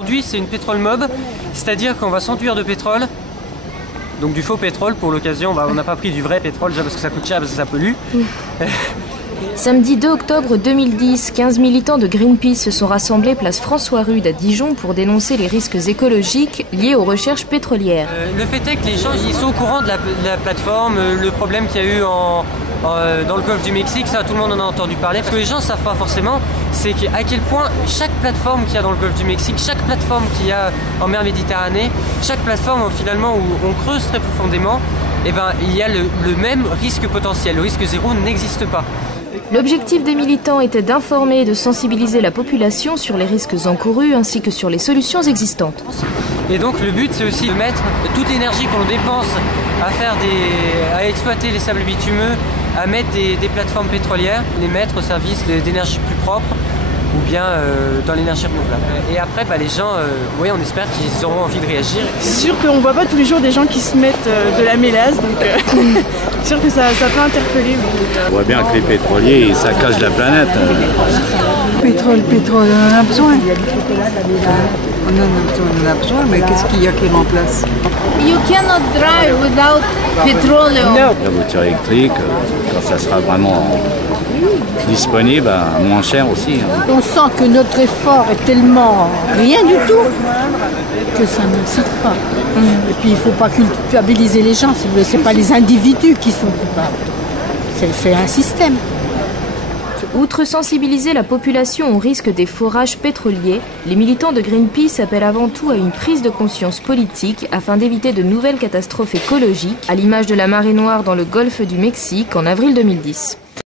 Aujourd'hui, c'est une pétrole mob, c'est-à-dire qu'on va s'enduire de pétrole, donc du faux pétrole pour l'occasion. On n'a pas pris du vrai pétrole déjà parce que ça coûte cher, parce que ça pollue. Samedi 2 octobre 2010, 15 militants de Greenpeace se sont rassemblés place François-Rude à Dijon pour dénoncer les risques écologiques liés aux recherches pétrolières. Le fait est que les gens ils sont au courant de la plateforme, le problème qu'il y a eu dans le golfe du Mexique, ça tout le monde en a entendu parler. Ce que les gens ne savent pas forcément, c'est à quel point chaque plateforme qu'il y a dans le golfe du Mexique, chaque plateforme qu'il y a en mer Méditerranée, chaque plateforme finalement où on creuse très profondément, eh ben, il y a le même risque potentiel. Le risque zéro n'existe pas. L'objectif des militants était d'informer et de sensibiliser la population sur les risques encourus ainsi que sur les solutions existantes. Et donc le but c'est aussi de mettre toute l'énergie qu'on dépense à exploiter les sables bitumeux, à mettre des plateformes pétrolières, les mettre au service d'énergie plus propre ou bien dans l'énergie renouvelable. Et après les gens, oui, on espère qu'ils auront envie de réagir. C'est sûr qu'on ne voit pas tous les jours des gens qui se mettent de la mélasse, donc c'est sûr que ça peut interpeller. On voit bien que les pétroliers, ça cache la planète. Pétrole, on en a besoin. On en a besoin, mais qu'est-ce qu'il y a qui remplace? You cannot drive without petroleum. La voiture électrique, quand ça sera vraiment disponible, moins cher aussi. On sent que notre effort est tellement rien du tout que ça n'incite pas. Et puis il ne faut pas culpabiliser les gens, ce n'est pas les individus qui sont coupables, c'est un système. Outre sensibiliser la population au risque des forages pétroliers, les militants de Greenpeace appellent avant tout à une prise de conscience politique afin d'éviter de nouvelles catastrophes écologiques, à l'image de la marée noire dans le golfe du Mexique en avril 2010.